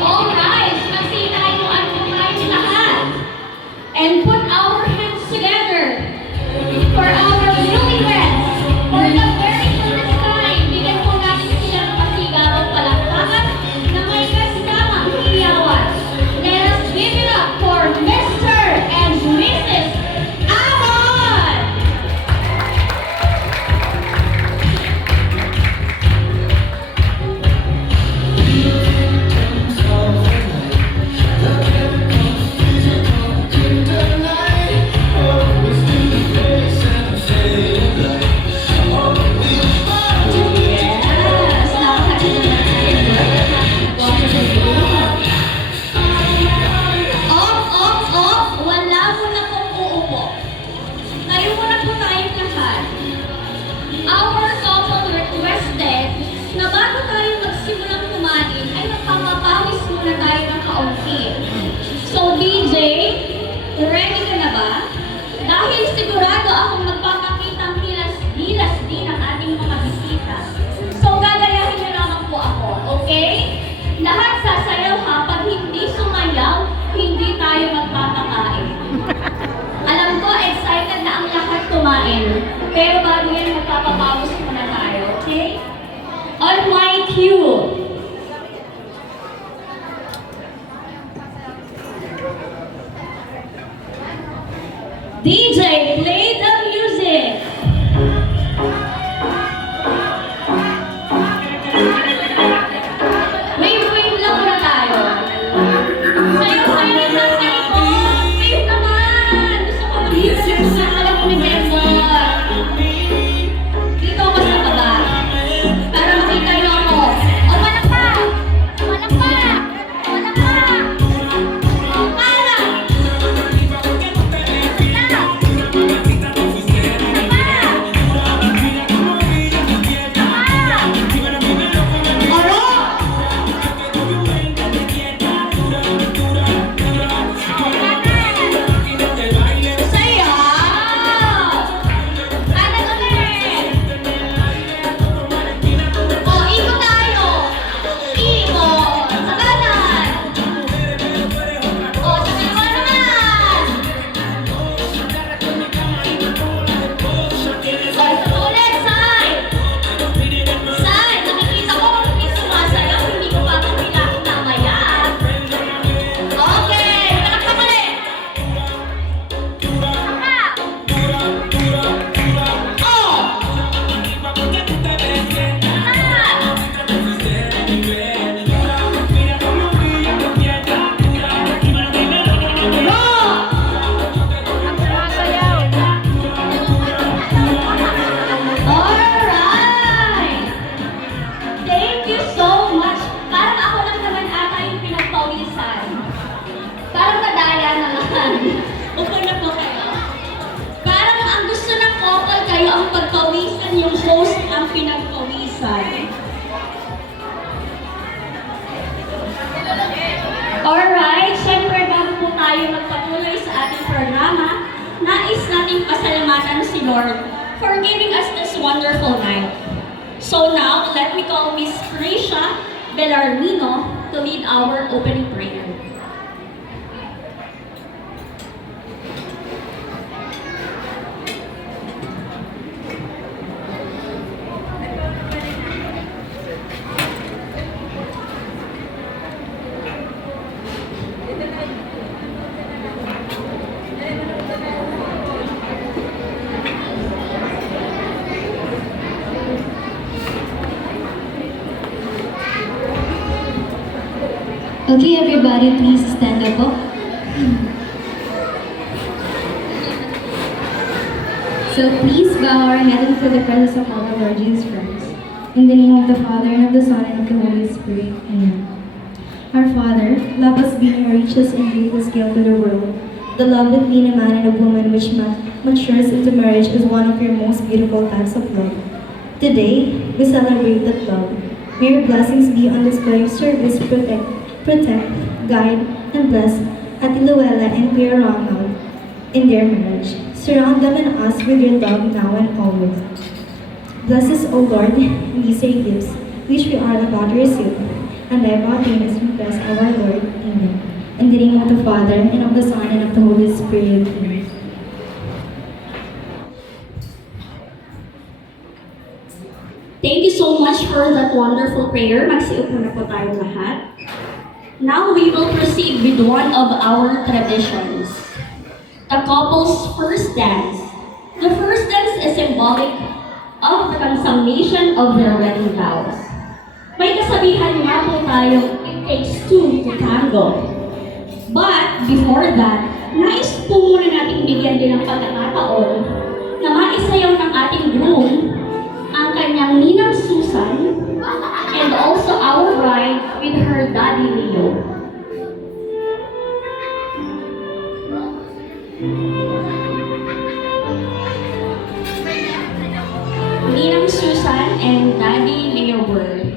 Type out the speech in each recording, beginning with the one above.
all rise. Magsinayuan po tayong lahat. And put our hands together for our newlyweds. For the very first time, bigyan po natin silang pasigabang palakpakan na may kasamang hiyawan. Let us give it up for Mr. and Mrs. Amon! Yes, off. Wala mo na pong uupo. Tayo muna po tayong lahat. Our couple requested na bago tayo magsimulang kumain ay magpapapawis muna tayo ng kaunti. So DJ, ready ka na ba? Dahil sigurado akong magpapakitang hilas-hilas din ang ating mga bisita. So gagayahin niyo lamang po ako, okay? Lahat sasayaw ha, pag hindi sumayaw, hindi tayo magpapakain. Alam ko, excited na ang lahat kumain. Pero bago yan, magpapapawis muna tayo, okay? On my cue. DJ, play the music. Wave lang muna tayo. Sayo-sayo lang sa likod. Wave naman. Gusto ko mag-music sa alam ko member. Dito ako sa baba. Para makita niyo ako. O, malakpak! Malakpak! Malakpak! O, para! Yung host ang pinagpawisan. Alright, syempre bago po tayo magpatuloy sa ating programa, nais nating pasalamatan si Lord for giving us this wonderful night. So now, let me call Miss Krisha Bellarmino to lead our opening prayer. Okay, everybody, please stand up. So please bow our head and feel the presence of our Lord Jesus Christ. In the name of the Father, and of the Son, and of the Holy Spirit. Amen. Our Father, love us being a richest and greatest gift to the world. The love between a man and a woman which matures into marriage is one of your most beautiful types of love. Today, we celebrate that love. May your blessings be on display of service, protect, guide, and bless Ate Luella and Kuya Ronald in their marriage. Surround them and us with your love now and always. Bless us, O Lord, in these gifts, which we are about to receive. and thy bounteous we bless our Lord. Amen. In the name of the Father, and of the Son, and of the Holy Spirit. Amen. Thank you so much for that wonderful prayer. Magsiupo na po tayo lahat. Now we will proceed with one of our traditions. The couple's first dance. The first dance is symbolic of the consummation of their wedding vows. May kasabihan nga po tayo, it takes two to tango. But before that, nais po muna nating bigyan din ng pagkakataon na maisayaw ng ating groom ang kanyang ninang Susan and also our bride with her daddy Leo. Ninang Susan and daddy Leo Bird.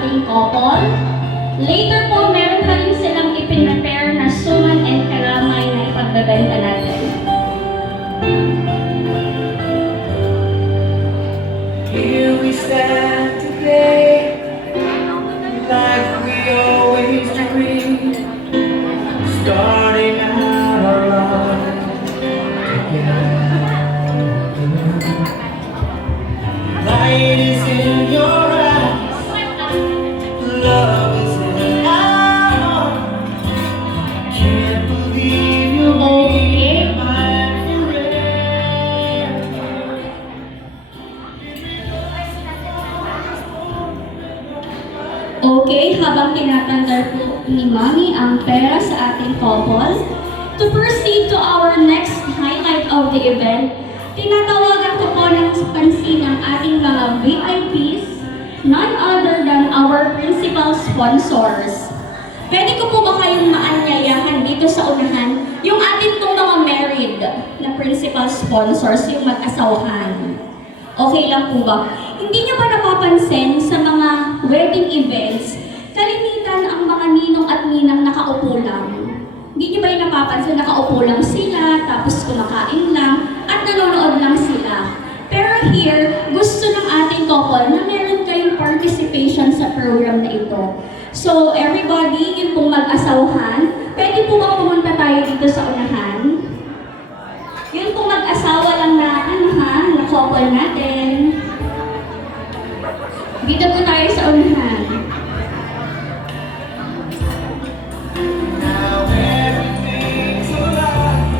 ating couple. Later po, meron pa rin silang ipin-prepare na suman and kalamay na ipagbebenta natin. Here we stand today, like we always dreamed, starting out our lives together. Light is in your eyes, love is in our hearts. Can't believe you'll be mine forever. Okay, habang tinatanggal po ni Mami ang pera sa ating couple, to proceed to our next highlight of the event, tinatawagan ko po ng pansin ang ating mga VIPs, none other than our principal sponsors. Pwede ko po ba kayong maanyayahan dito sa unahan yung ating pong mga married na principal sponsors, yung mag-asawahan? Okay lang po ba? Hindi niyo ba napapansin sa mga wedding events, kalimitan ang mga ninong at ninang nakaupo lang? Hindi niyo ba yung napapansin, nakaupo lang sila, tapos kumakain lang, at nanonood lang sila. Pero here, gusto ng ating couple na meron kayong participation sa program na ito. So, everybody, yun pong mag-asawahan, pwede po ba pumunta tayo dito sa unahan? Yun pong mag-asawa lang na, na couple natin. Dito po tayo sa unahan. Now everything's alive.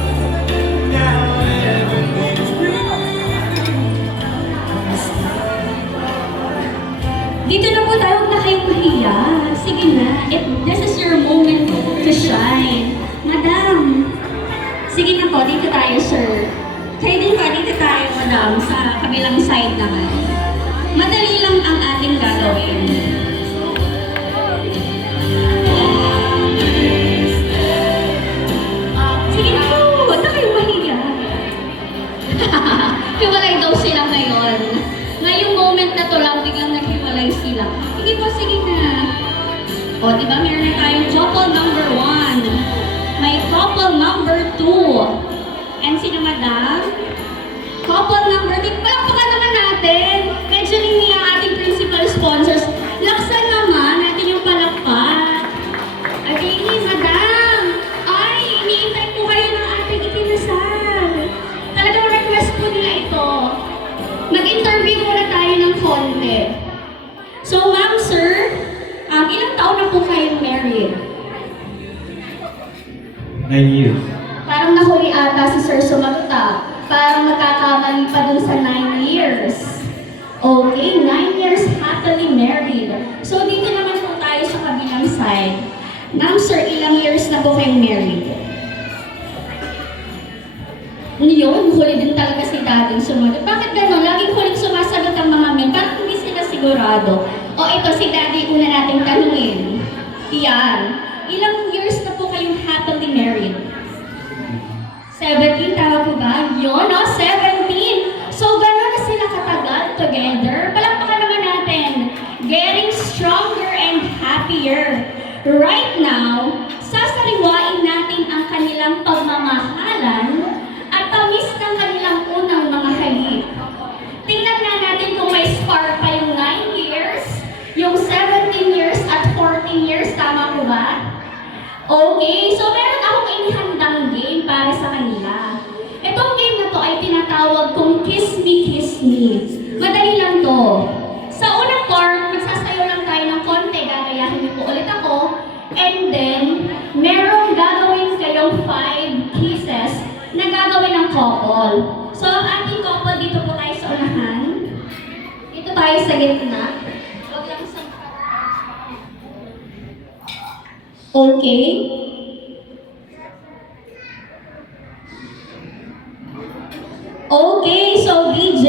Now everything's real. Dito na po tayo, huwag na kayong mahiya. Sige na, this is your moment to shine. Madam, sige na po, dito tayo, sir. Kayo din pa, dito tayo, madam, sa kabilang side naman. Madali lang ang ating gagawin. Sige na po, huwag na kayong mahiya. Hiwalay daw sila ngayon. Ngayong moment na to lang, biglang naghiwalay sila. Sige po, sige na. O, di ba meron na tayong couple number 1. May couple number 2. And sino, madam? Couple number 3. Palakpakan naman natin. Medyo hindi ang ating principal sponsors. Laksan naman natin yung palakpak. Okay, madam. Ay, iniintay po kayo ng ating itinasal. Talagang request po nila ito. Mag-interview muna tayo ng konti. So, ma'am, sir, ilang taon na po kayong married? 9 years. Parang nahuli ata si Sir sumagot Parang magkakamali pa dun sa 9 years. Okay, 9 years happily married. So, dito naman po tayo sa kabilang side. Ma'am, sir, ilang years na po kayong married? Yun, huli din talaga si dating sumagot. Bakit gano'n? Laging huling sumasagot ang mga men. Parang hindi sila sigurado. O ito, si daddy, una nating tanungin. Iyan. Ilang years na po kayong happily married? 17, tama po ba? Yun, no? 17. So, gano'n na sila katagal together. Palakpakan naman natin. Getting stronger and happier. Right now, sasariwain natin ang kanilang pagmamahalan at tamis ng kanilang unang mga halik. Tingnan nga natin kung may spark pa yung 9 years, yung 17 years at 14 years, tama po ba? Okay, so meron akong inihandang game para sa kanila. Itong game na to ay tinatawag kong Kiss Me, Kiss Me. Madali lang to. Sa unang part, magsasayaw lang tayo ng konti, gagayahin niyo po ulit ako, and then, merong gagawin kayong 5 kisses na gagawin ng couple. So, ang ating couple, dito po tayo sa unahan. Dito tayo sa gitna. Huwag lang sa... Okay. Okay, so DJ,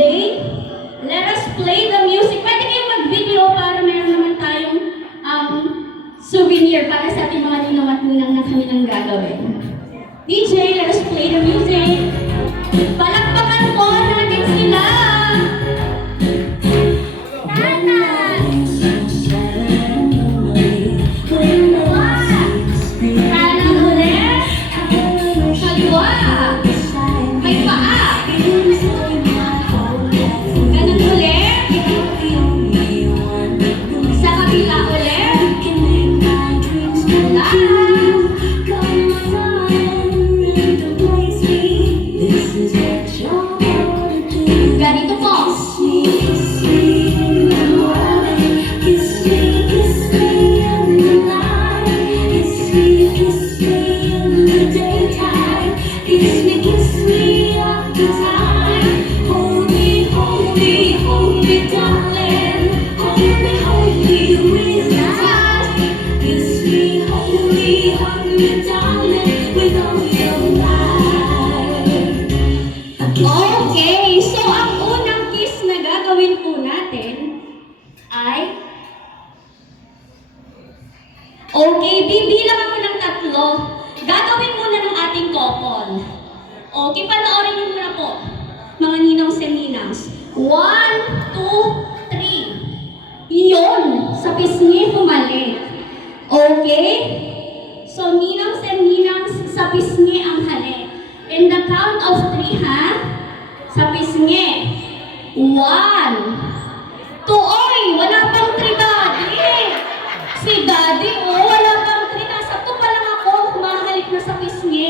let us play the music. Pwede kayong mag-video para meron naman tayong souvenir para sa ating mga ninong at ninang na kanilang gagawin. DJ, let us play the music. Palakpakan po natin sila. Tata! me in the daytime. Kiss me all the time. Hold me, darling. Hold me real tight. Kiss me, hold me, darling, with all your might. Okay, so ang unang kiss na gagawin po natin ay okay, bibilang ako ng 3. Gagawin muna ng ating couple. Okay, panoorin niyo muna po. Mga ninongs and ninangs. 1, 2, 3. Iyon, sa pisngi humalik. Okay? So, ninongs and ninangs, sa pisngi ang halik. In the count of 3, ha? Sa pisngi. 1, 2, oy! Wala pang 3, daddy! Si daddy, oh, wala pang 3. Nasa 2 pa lang ako, humahalik na sa pisngi.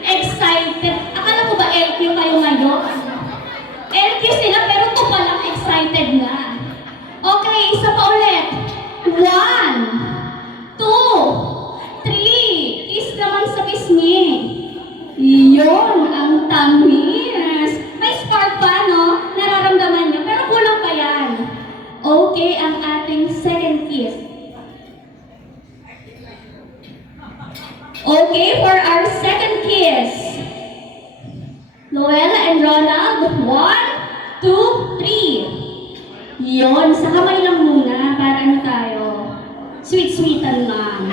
Excited. Akala ko ba LQ kayo ngayon? LQ sila, pero 2 pa lang excited na. Okay, isa pa ulit. 1, 2, 3. Kiss naman sa pisngi. Iyon ang tamis. May spark pa, no? Nararamdaman niyo, pero kulang pa yan. Okay, ang ating second kiss. Okay, for our second kiss. Noella and Ronald, 1, 2, 3. Iyon, sa kamay lang muna, para ano tayo? Sweet-sweetan lang.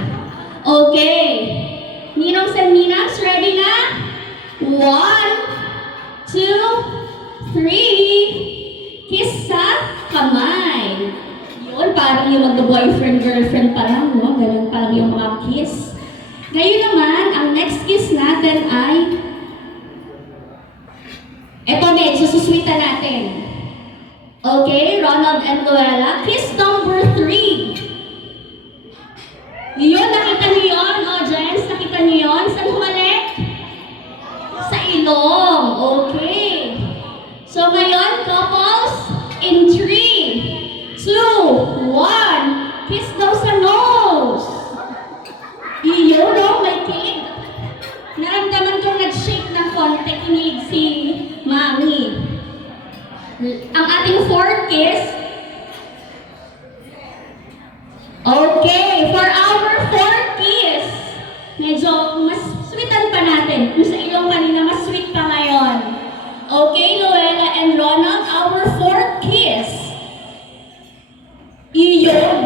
Okay. Ninongs and ninangs, ready na? 1, 2, 3. Kiss sa kamay. Yun, parang yung mag-boyfriend-girlfriend pa lang, no? Ganun pa lang yung mga kiss. Ngayon naman, ang next kiss natin ay eto, medyo susweetan natin. Okay, Ronald and Noella. Kiss number 3. Yun, nakita niyo yun, audience? Nakita niyo yun? Saan humalik? Sa ilong. Okay. So ngayon, couples, in 3, 2, 1. Kiss daw sa nose. Iyon, no? May kilig. Naramdaman kong nag-shake ng konti, kinilig si Mami. Ang ating fourth kiss. Okay, for our fourth kiss, medyo mas sweetan pa natin. Yung sa ilong kanina, mas sweet pa ngayon. Okay, Noella and Ronald, our fourth kiss. Iyon,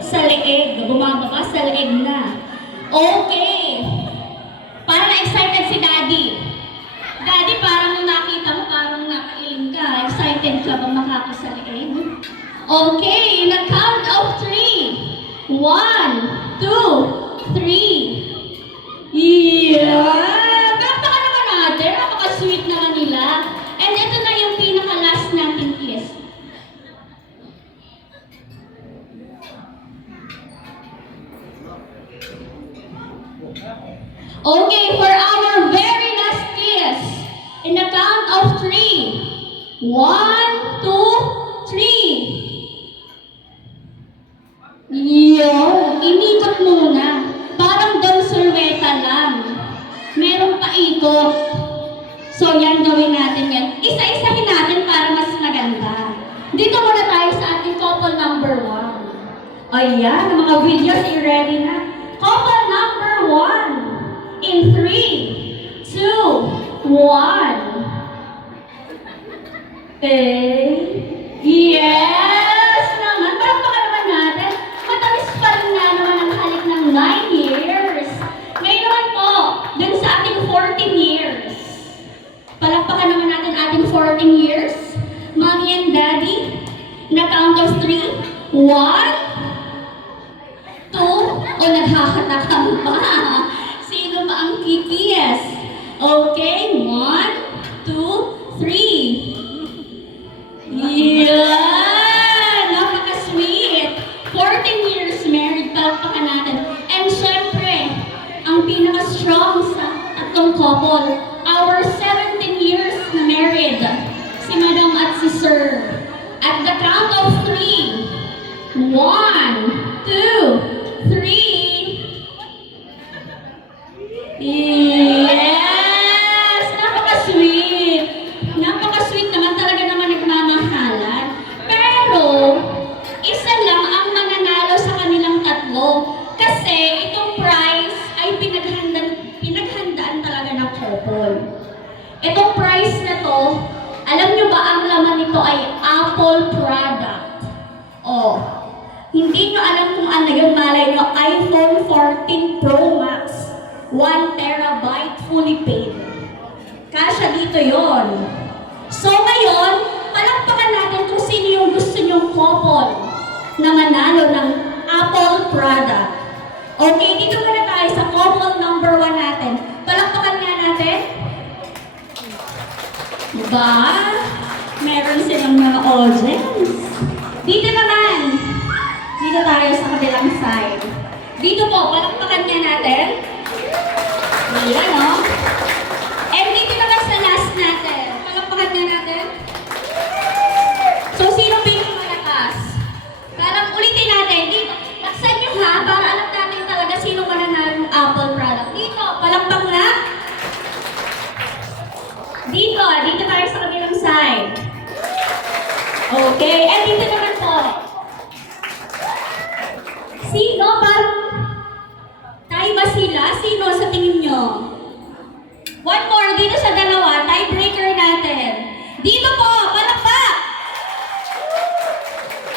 sa leeg. Bumababa sa leeg na. Okay. Parang na-excited si Daddy. Daddy, parang nung nakita mo, parang nakailing ka. Excited ka bang makakasaliin? Okay, in a count of 3. 1, 2, 3. Yeah! Bakit naman natin? Napaka-sweet naman nila. And ito na yung pinaka-last natin kiss. Okay, for our very last kiss, in the count of 3. 1, 2, 3. Iyon, inikot muna. Parang daw sulweta lang. Merong paikot. So yan, gawin natin yan. Isa-isahin natin para mas maganda. Dito muna tayo sa ating couple number 1. Ayan, ang mga videos, ready na. Couple number 1. In 3, 2, 1. Yes naman! Palakpakan naman natin. Matamis pa rin nga naman ang halik ng 9 years. Ngayon naman po, dun sa ating 14 years. Palakpakan naman natin ating 14 years. Mommy and Daddy, na count of 3. 1, 2, o naghahatakam pa. Sino ba ang kikiyas? Okay, 1, 2, 3. Yeah! Napaka-sweet! 14 years married, palakpakan natin. And syempre, ang pinaka-strong sa tatlong couple, our 17 years na married, si Madam at si Sir. At the count of 3. 1, 2, 3. Yes! Napaka-sweet! Napaka-sweet naman, talaga naman nagmamahalan. Pero, isa lang ang mananalo sa kanilang tatlo. Kasi itong prize ay pinaghandaan talaga ng couple. Itong prize na to, alam nyo ba ang laman nito ay Apple product? Oh, hindi nyo alam kung ano yun, malay nyo, iPhone 14 Pro Max. 1 terabyte fully paid. Kasya dito yon. So ngayon, palakpakan natin kung sino yung gusto nyong couple na manalo ng Apple product. Okay, dito muna tayo sa couple number 1 natin. Palakpakan nga natin. Diba? Meron silang mga audience. Dito naman. Dito tayo sa kabilang side. Dito po, palakpakan nga natin. Ayan, no? And dito naman sa last natin. Palakpakan nga natin. So, sino pinakamalakas? Parang ulitin natin. Dito, laksan nyo ha, para alam natin talaga sino mananalo ng Apple product. Dito, palakpak na. Dito tayo sa kabilang side. Okay, and dito naman po. Sino? Parang tie ba sila? Sino sa tingin nyo? One more, dito sa dalawa, tiebreaker natin. Dito po, palakpak!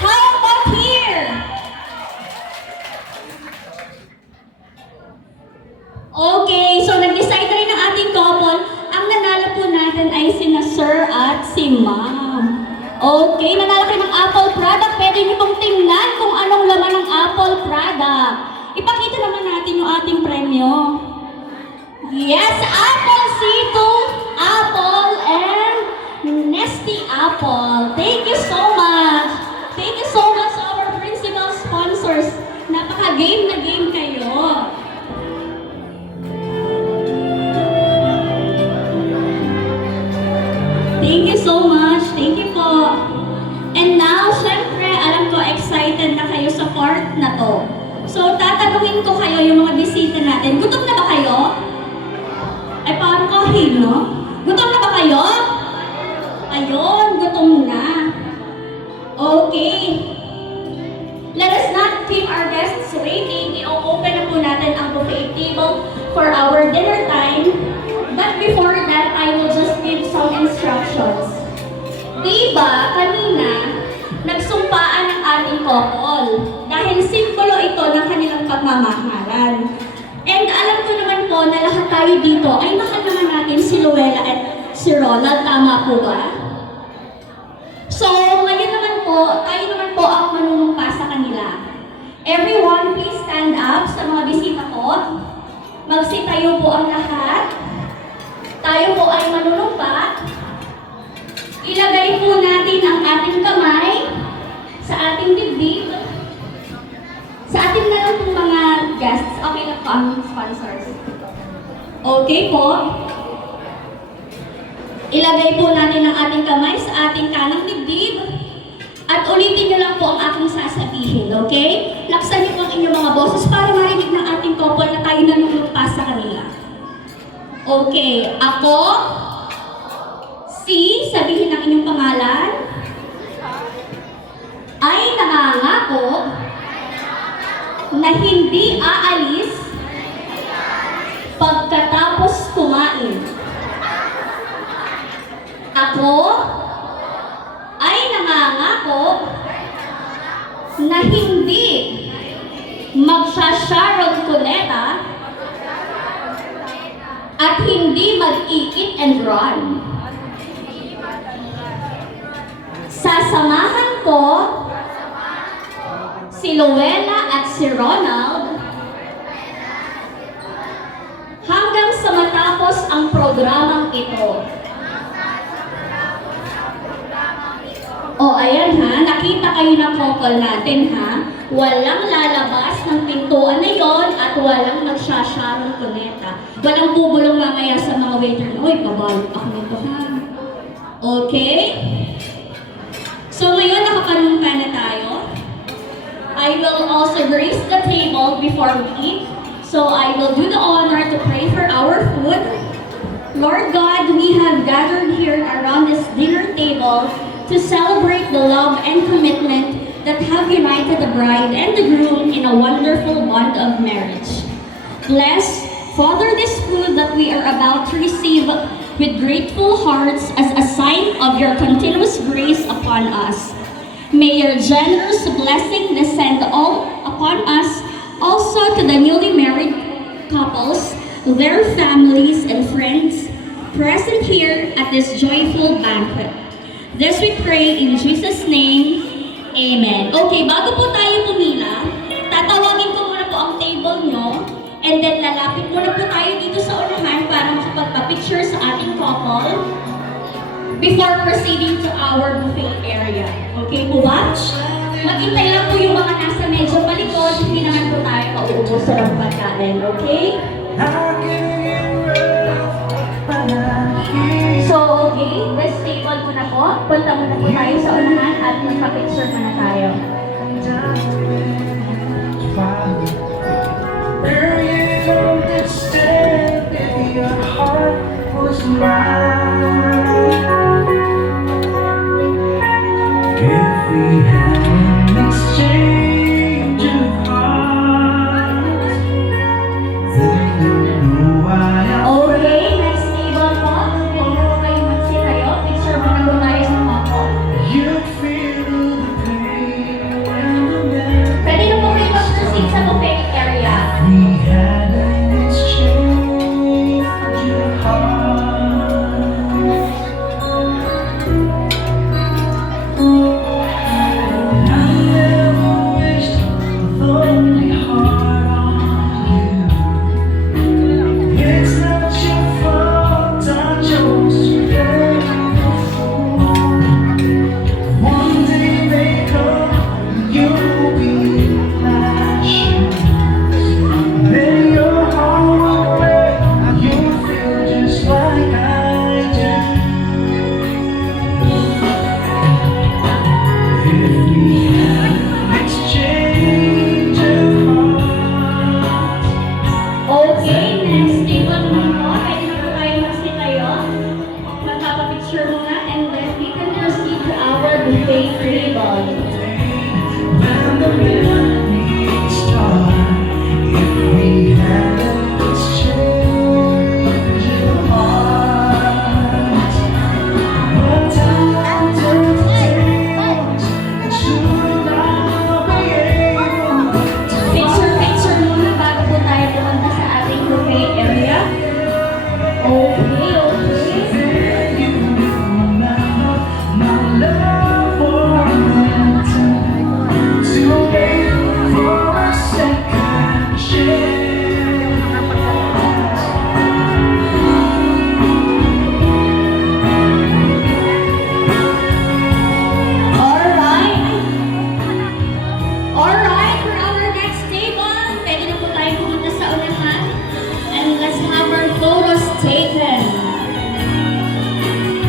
How about here? Okay, so nag-decide rin ang ating couple. Ang nanalo po natin ay sina Sir at si Ma'am. Okay, nanalo kayo ng Apple product. Pwede niyo pong tingnan kung anong laman ng Apple product. Ipakita naman natin yung ating premyo. Yes, Apple C2, Apple, and Nesty Apple. Thank you so much. Thank you so much our principal sponsors. Napaka-game na game kayo. Thank you so much. Thank you po. And now, syempre, alam ko excited na kayo sa part na to. So, tatanungin ko kayo yung mga bisita natin. Gutom na ba kayo? Ay, parang kahil, no? Gutom na ba kayo? Ayun, gutom na. Okay. Let us not keep our guests waiting. I-open na po natin ang buffet table for our dinner time. But before that, I will just give some instructions. Diba, kanina, nagsumpaan ang ating couple dahil simbolo ito ng kanilang pagmamahalan. And alam ko naman po na lahat tayo dito ay mahal naman natin si Luella at si Ronald. Tama po ba? So, ngayon naman po, tayo naman po ang manunumpa sa kanila. Everyone, please stand up sa mga bisita ko. Magsitayo po ang lahat. Tayo po ay manunumpa. Ilagay po natin ang ating kamay sa ating dibdib. Sa ating na lang pong mga guests, okay lang po ang sponsors. Okay po. Ilagay po natin ang ating kamay sa ating kanang dibdib. At ulitin niyo lang po ang aking sasabihin, okay? Laksan niyo po ang inyong mga boses para marinig ng ating couple na tayo nanunumpa sa kanila. Okay, ako, sabihin ang inyong pangalan, ay nangangako na hindi aalis pagkatapos kumain. Ako ay nangangako na hindi magsasharong kuneta at hindi mag-eat and run. Sasamahan ko si Luella at si Ronald hanggang sa matapos ang programang ito. O, ayan ha, nakita kayo ng couple natin ha. Walang lalabas ng pintuan na yon at walang magsasharong kuneta. Walang bubulong mamaya sa mga waiter. Uy, kabalot ako nito ha. Okay? So ngayon, nakapanumpa na tayo. I will also grace the table before we eat. So I will do the honor to pray for our Lord God, we have gathered here around this dinner table to celebrate the love and commitment that have united the bride and the groom in a wonderful bond of marriage. Bless, Father, this food that we are about to receive with grateful hearts as a sign of your continuous grace upon us. May your generous blessing descend all upon us, also to the newly married couples, their families and friends present here at this joyful banquet. This we pray in Jesus' name, Amen. Okay, bago po tayo pumila, tatawagin ko muna po ang table nyo, and then lalapit muna po tayo dito sa unahan para makapagpa-picture sa ating couple before proceeding to our buffet area. Okay po ba? Maghintay lang po yung mga nasa medyo palikod, hindi naman po tayo mauubos ng pagkain, okay? So, okay, this table po na po. Punta muna po tayo sa unahan at magpa-picture muna tayo. If we had an exchange of hearts, then you know why I Okay, next table po. Pwede na po kayo magsitayo. Picture muna po tayo sa couple. you feel the pain and the pain. Pwede na po kayo mag-proceed sa buffet area. We had an exchange of hearts. I never wished a lonely heart on you. It's not your fault I chose to play the fool. One day may come, you'll be in my shoes. Then your heart will break, you'll feel just like I do. If we had an exchange of hearts. Okay, next table muna po. Pwede na po tayo magsitayo. Magpapapicture muna and then we can proceed to our buffet table. When the memories start, if we had an exchange of hearts, but time turns the tables, and soon I'll be able to Picture muna bago po tayo pumunta sa ating buffet area. Okay, okay. say you remember my love for a minute, to wait for a second chance. Alright, for our next table, pwede na po tayo pumunta sa unahan. And let's have our photos taken.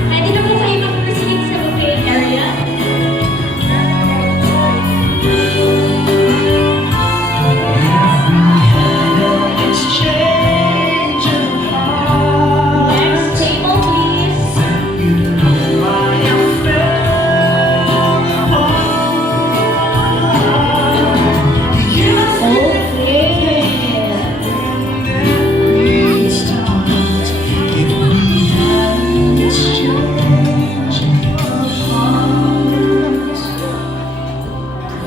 Pwede na po kayo mag-proceed sa buffet area. Exchange of hearts. Next table, please. You know why I fell apart. You Okay. memories start if we had an exchange of hearts.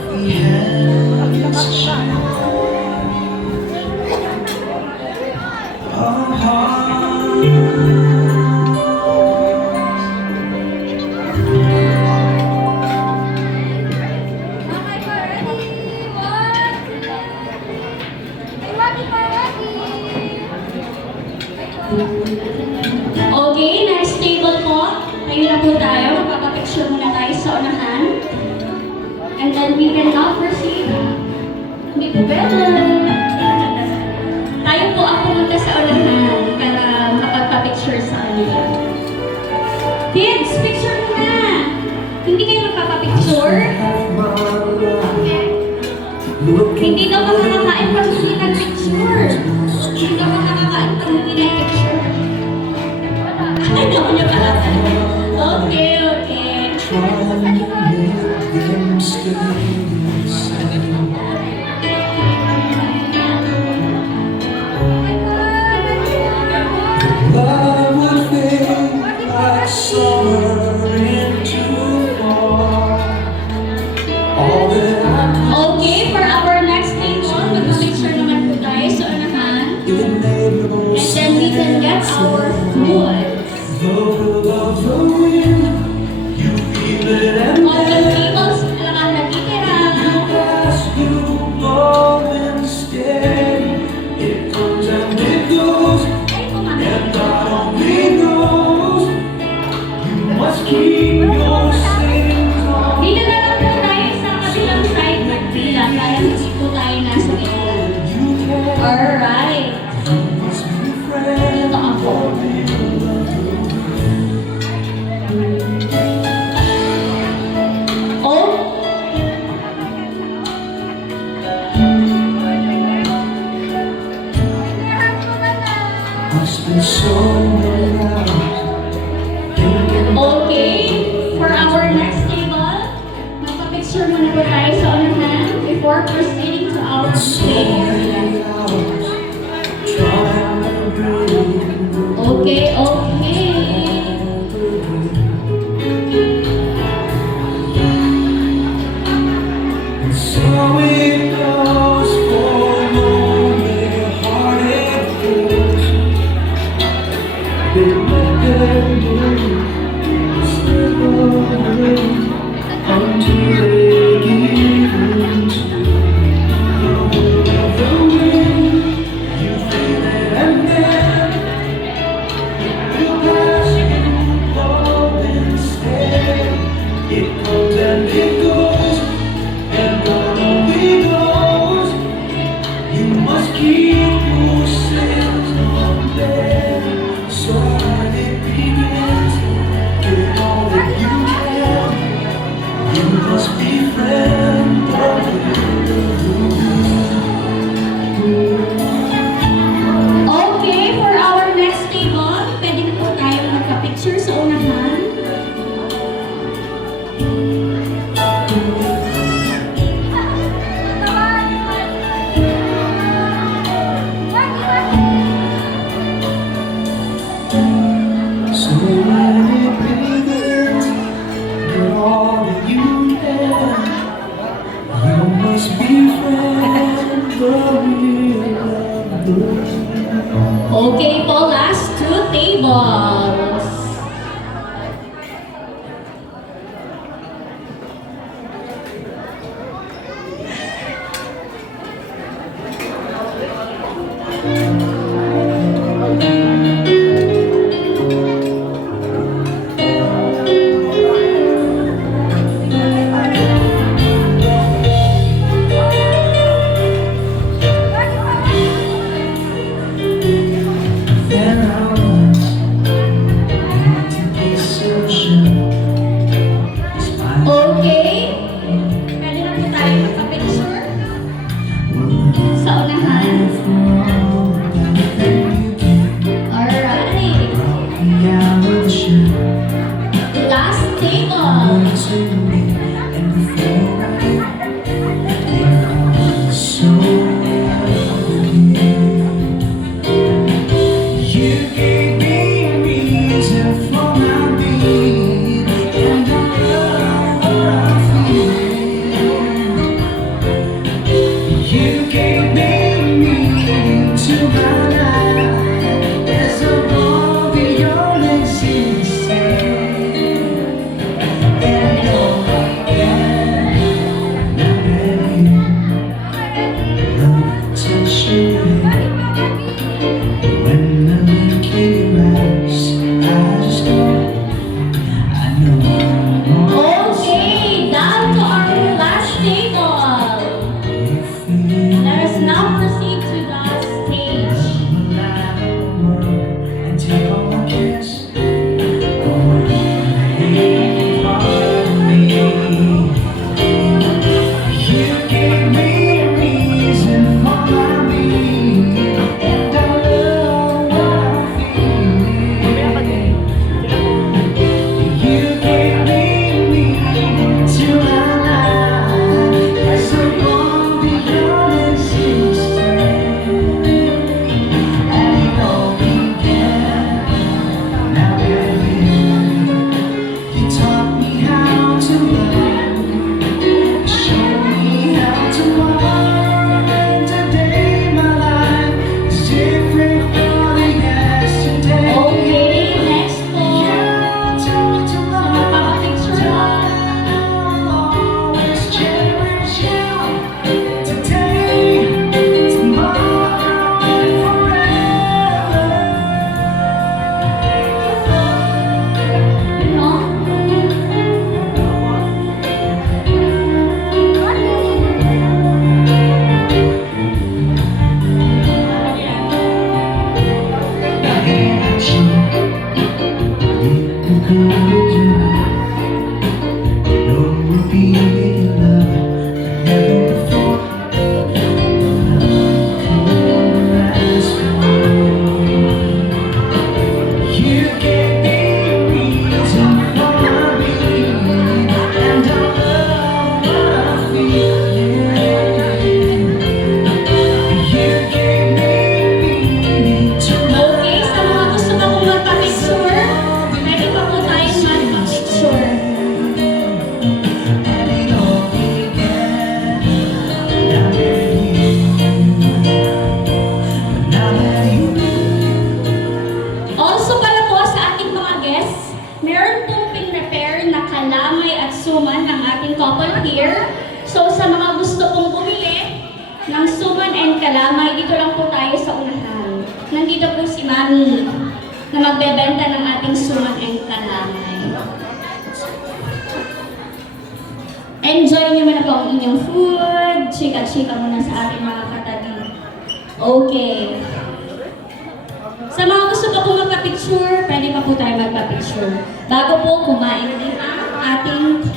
We had an exchange of hearts. Okay, next table po. Tayo na po tayo. Magpapapicture muna tayo sa unahan. And then we can now proceed. Hindi po pwede. Tayo po ang pumunta sa unahan para makapagpapicture sa kanila. Kids, picture muna! Hindi kayo magpapapicture? Hindi daw makakakain pag hindi nag-picture. Hindi daw makakakain pag hindi nag-picture. niyo pala. Okay, okay. Trying to make them stay the same. Love would fade like summer into fall. All that I Okay, for our next table, mag-picture naman po tayo sa unahan. could enable And then we can get our food. the will of the wind. You feel it and On the tables, lang ang natitira. as you go instead. It comes and it goes, Ay, kumain. and God only knows. You must keep your sins on. Dito na lang po tayo sa kabilang side magpila para hindi po tayo nasa gitna. You can, Alright. you must be friends. Dito ako. Oh, I've spent so many hours thinking okay. For our next table, magpa-picture muna po tayo sa unahan before proceeding to our play area. hours trying to breathe. Okay, okay. And so it goes for a moment, heartache goes. They let them do, slip away until they give in to the will of the wind. You feel it and then you pass, you go instead. It comes and it goes, and God only knows. You must keep your sins on bed. So when it begins, give all that you can. You must be friend of Okay, for our next table, pwede na po tayo magpa-picture sa unahan. So when it begins, give all that you can. You must be friend of the world. Okay po, last two tables. There I was, into this ocean. Despite Okay. Pwede na po tayo magpa-picture sa unahan. Alright. me out of the ship, Last table. to me, and before I knew, there I was so in you. You gave me a reason for my being, and I love what I feel. You gave me meaning to my life. There's a war beyond existence, and all I can, now that you love touching me. When I'm making rise, I just I know Okay, down to our last table. you feel Let us now proceed to the stage. and take all my kiss away from me. You gave me a reason for my being, and I love what I feel. good you. Know we'll be in love like never before. Nothing lasts forever. You gave me a reason for my being, and I love what I'm feeling. You gave me meaning to my Okay, sa mga gusto pa kong magpa-picture, pwede pa po tayong magpa-picture. and it all began. Now that you Also pala po sa ating mga guests, meron pong pin-prepare na kalamay at suman ng ating couple here. So sa mga gusto pong bumili ng suman and kalamay, dito lang po tayo sa unahan. Nandito po si Mami na magbebenta ng ating suman and kalamay. Enjoy niyo muna po ang inyong food. Chika-chika muna sa ating mga katabi. Okay. Sa mga gusto pa pong magpa-picture, pwede pa po tayo magpa-picture. Bago po kumain din ang ating